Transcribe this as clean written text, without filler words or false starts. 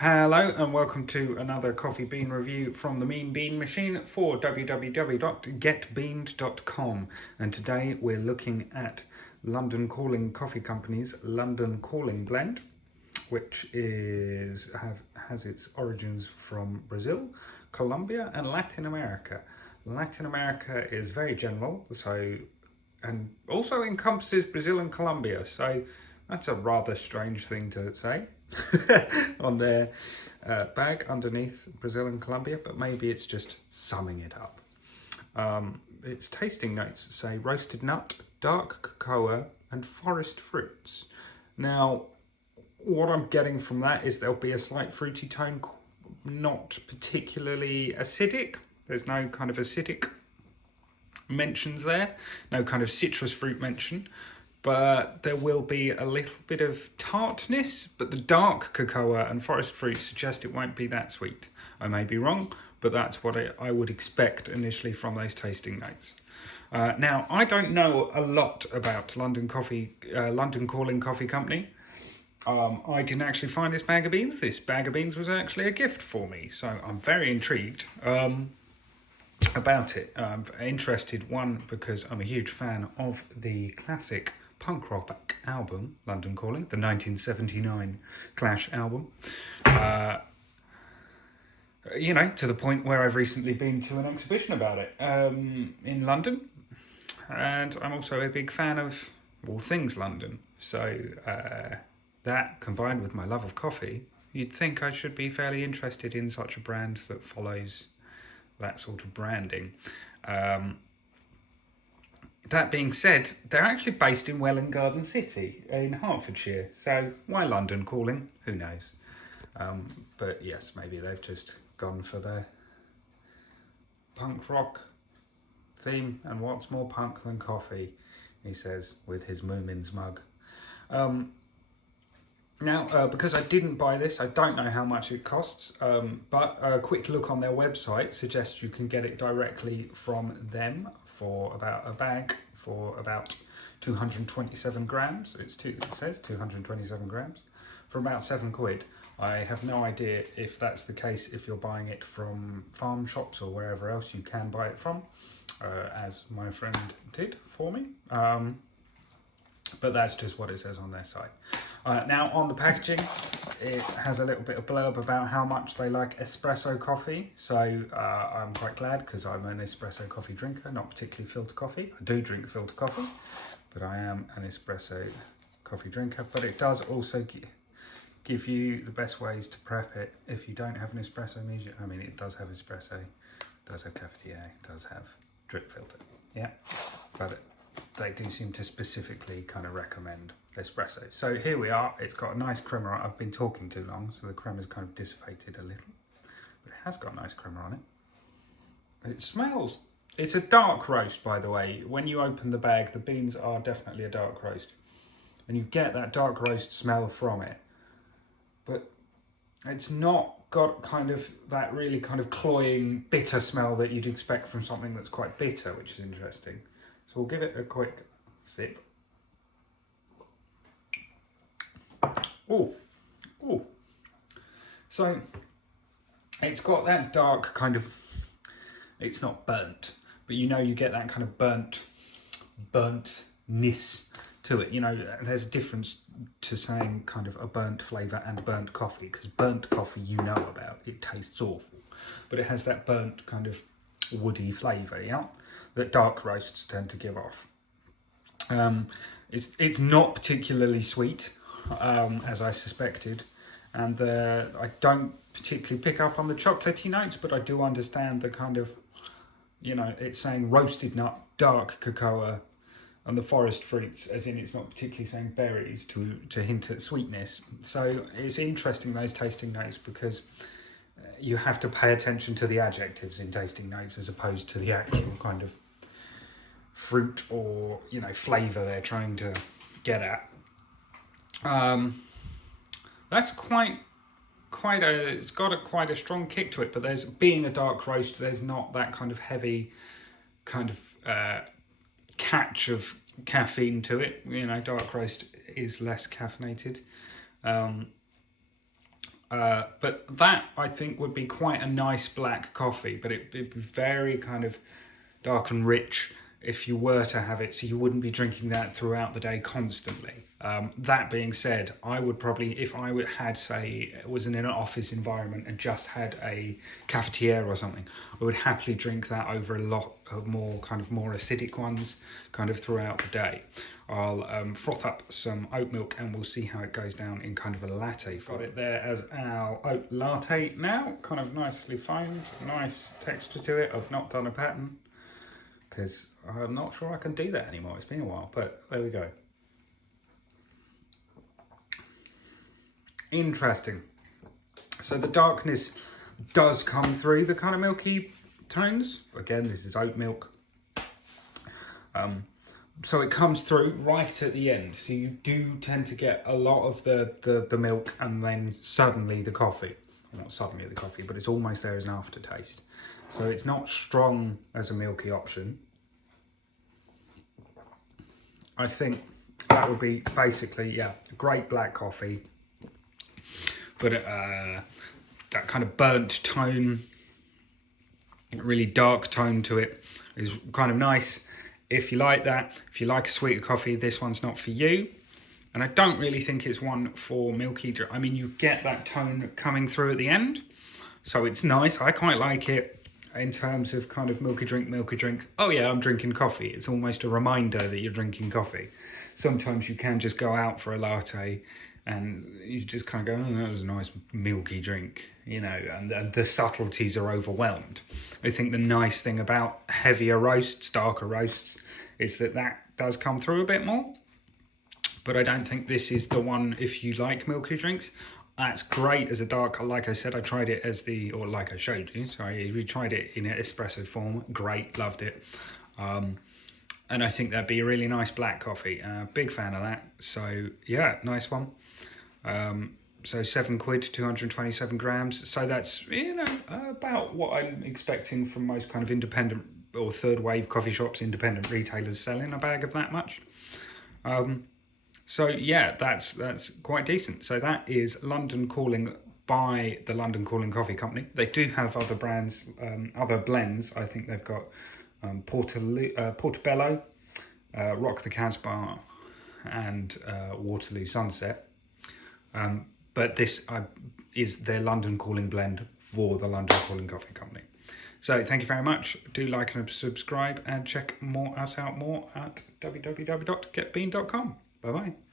Hello and welcome to another coffee bean review from the Mean Bean Machine for www.getbeaned.com, and today we're looking at London Calling Coffee Company's London Calling Blend, which has its origins from Brazil, Colombia and Latin America. Latin America is very general, and also encompasses Brazil and Colombia, so that's a rather strange thing to say on their bag underneath Brazil and Colombia, but maybe it's just summing it up. Its tasting notes say roasted nut, dark cocoa and forest fruits. Now, what I'm getting from that is there'll be a slight fruity tone, not particularly acidic. There's no kind of acidic mentions there, no kind of citrus fruit mention, but there will be a little bit of tartness, but the dark cocoa and forest fruit suggest it won't be that sweet. I may be wrong, but that's what I would expect initially from those tasting notes. Now, I don't know a lot about London Calling Coffee Company. I didn't actually find this bag of beans. This bag of beans was actually a gift for me, so I'm very intrigued about it. I'm interested, one, because I'm a huge fan of the classic punk rock album, London Calling, the 1979 Clash album. To the point where I've recently been to an exhibition about it in London. And I'm also a big fan of all things London. So that, combined with my love of coffee, you'd think I should be fairly interested in such a brand that follows that sort of branding. That being said, they're actually based in Welwyn Garden City in Hertfordshire. So why London Calling? Who knows? But yes, maybe they've just gone for their punk rock theme. And what's more punk than coffee? He says with his Moomins mug. Now, because I didn't buy this, I don't know how much it costs, but a quick look on their website suggests you can get it directly from them for about a bag for about 227 grams. It says 227 grams for about £7. I have no idea if that's the case if you're buying it from farm shops or wherever else you can buy it from, as my friend did for me. But that's just what it says on their site. Now, on the packaging, it has a little bit of blurb about how much they like espresso coffee. So I'm quite glad, because I'm an espresso coffee drinker, not particularly filter coffee. I do drink filter coffee, but I am an espresso coffee drinker. But it does also give you the best ways to prep it if you don't have an espresso measure. I mean, it does have espresso, it does have cafetiere, it does have drip filter. Yeah, but they do seem to specifically kind of recommend espresso. So here we are. It's got a nice crema. I've been talking too long, so the crema's kind of dissipated a little, but it has got nice crema on it. It smells. It's a dark roast, by the way. When you open the bag, the beans are definitely a dark roast, and you get that dark roast smell from it, but it's not got kind of that really kind of cloying bitter smell that you'd expect from something that's quite bitter, which is interesting. So we'll give it a quick sip. Oh. So it's got that dark kind of, it's not burnt, but you get that kind of burntness to it. There's a difference to saying kind of a burnt flavour and burnt coffee, because burnt coffee about, it tastes awful. But it has that burnt kind of woody flavour, yeah, that dark roasts tend to give off. It's not particularly sweet, as I suspected, and I don't particularly pick up on the chocolatey notes, but I do understand the kind of, it's saying roasted nut, dark cocoa, and the forest fruits, as in it's not particularly saying berries to hint at sweetness. So it's interesting, those tasting notes, because you have to pay attention to the adjectives in tasting notes as opposed to the actual kind of fruit or flavour they're trying to get at. That's it's got quite a strong kick to it, but there's, being a dark roast, there's not that kind of heavy kind of catch of caffeine to it. Dark roast is less caffeinated. But that, I think, would be quite a nice black coffee, but it'd be very kind of dark and rich if you were to have it, so you wouldn't be drinking that throughout the day constantly. That being said, I would probably, if I had, say, was in an office environment and just had a cafetiere or something, I would happily drink that over a lot of more acidic ones kind of throughout the day. I'll froth up some oat milk and we'll see how it goes down in kind of a latte. Got it there as our oat latte now, kind of nicely foamed, nice texture to it. I've not done a pattern because I'm not sure I can do that anymore. It's been a while, but there we go. Interesting. So the darkness does come through the kind of milky tones. Again, this is oat milk. So it comes through right at the end. So you do tend to get a lot of the milk and then suddenly the coffee. Not suddenly the coffee, but it's almost there as an aftertaste. So it's not strong as a milky option. I think that would be basically, yeah, great black coffee. But that kind of burnt tone, really dark tone to it is kind of nice. If you like that, if you like a sweeter coffee, this one's not for you. And I don't really think it's one for milky drink. I mean, you get that tone coming through at the end, so it's nice. I quite like it in terms of kind of milky drink. Oh yeah, I'm drinking coffee. It's almost a reminder that you're drinking coffee. Sometimes you can just go out for a latte and you just kind of go, oh, that was a nice milky drink, you know, and the subtleties are overwhelmed. I think the nice thing about heavier roasts, darker roasts, is that does come through a bit more. But I don't think this is the one if you like milky drinks. That's great as a dark, like I said, I tried it as like I showed you, sorry, we tried it in an espresso form, great, loved it. And I think that'd be a really nice black coffee. Big fan of that. So yeah, nice one. So £7, 227 grams. So that's, you know, about what I'm expecting from most kind of independent or third wave coffee shops, independent retailers selling a bag of that much. So yeah, that's quite decent. So that is London Calling by the London Calling Coffee Company. They do have other brands, other blends. I think they've got Portobello, Rock the Casbah, and Waterloo Sunset. But this is their London Calling blend for the London Calling Coffee Company. So thank you very much. Do like and subscribe and check us out more at www.getbean.com. Bye-bye.